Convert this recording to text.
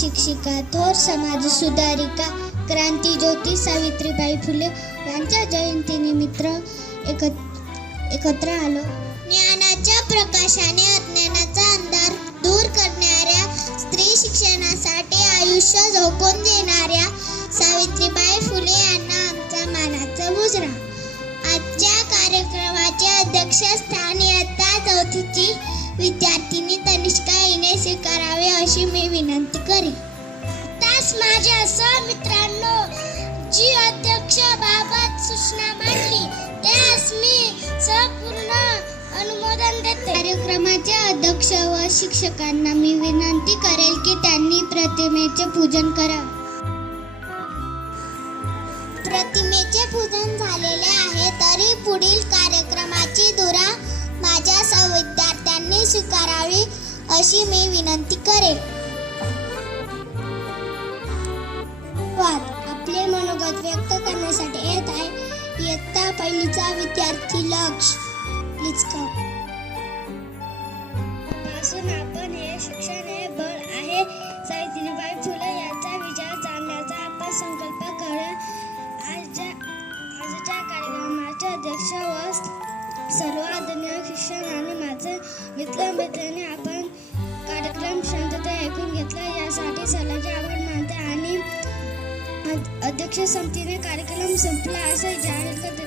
शिक्षिका, थोर समाज सुधारिका, क्रांतीज्योती सावित्रीबाई फुले यांच्या जयंतीनिमित्त एकत्र आलो. ज्ञानाच्या प्रकाशाने अज्ञानाचा अंधार दूर करणाऱ्या, स्त्री शिक्षणासाठी आयुष्य झोकून देणाऱ्या सावित्रीबाई फुले यांना आमचा मानाचा मुजरा. आजच्या कार्यक्रमाचे अध्यक्षस्थान इयत्ता 4थीची विद्यार्थिनी तनिष्का हिने स्वीकारावे अशी मी विनंती करी. आताच माझ्या सहमित्रांनो जी अध्यक्षाबाबत सूचना मांडली त्यास मी संपूर्ण अनुमोदन देते. कार्यक्रमाचे अध्यक्ष व शिक्षकांना मी विनंती करेल की त्यांनी प्रतिमेचे पूजन करावे. प्रतिमेचे पूजन झालेले आहे, तरी पुढील कार्यक्रमाची धुरा माझ्या सहविद्यार्थ्यांनी स्वीकारावी अशी मी विनंती करेन. आपले मनोगत व्यक्त करण्यासाठी येत आहे इयत्ता 1लीचा विद्यार्थी लक्ष लिचका. पासून आपण हे शिक्षण हे बळ आहे. सावित्रीबाई फुले यांचा विचार जाणण्याचा आपण संकल्प करूया. आजच्या कार्यक्रमाचे अध्यक्ष व सर्व आदरणीय शिक्षक आणि माझे मित्र-मैत्रिणी आपण कार्यक्रम शांतता ऐकून घेतला यासाठी सर्वांचे आभार मानते आणि अध्यक्ष संमतीने कार्यक्रम संपला असे जाहीर करते.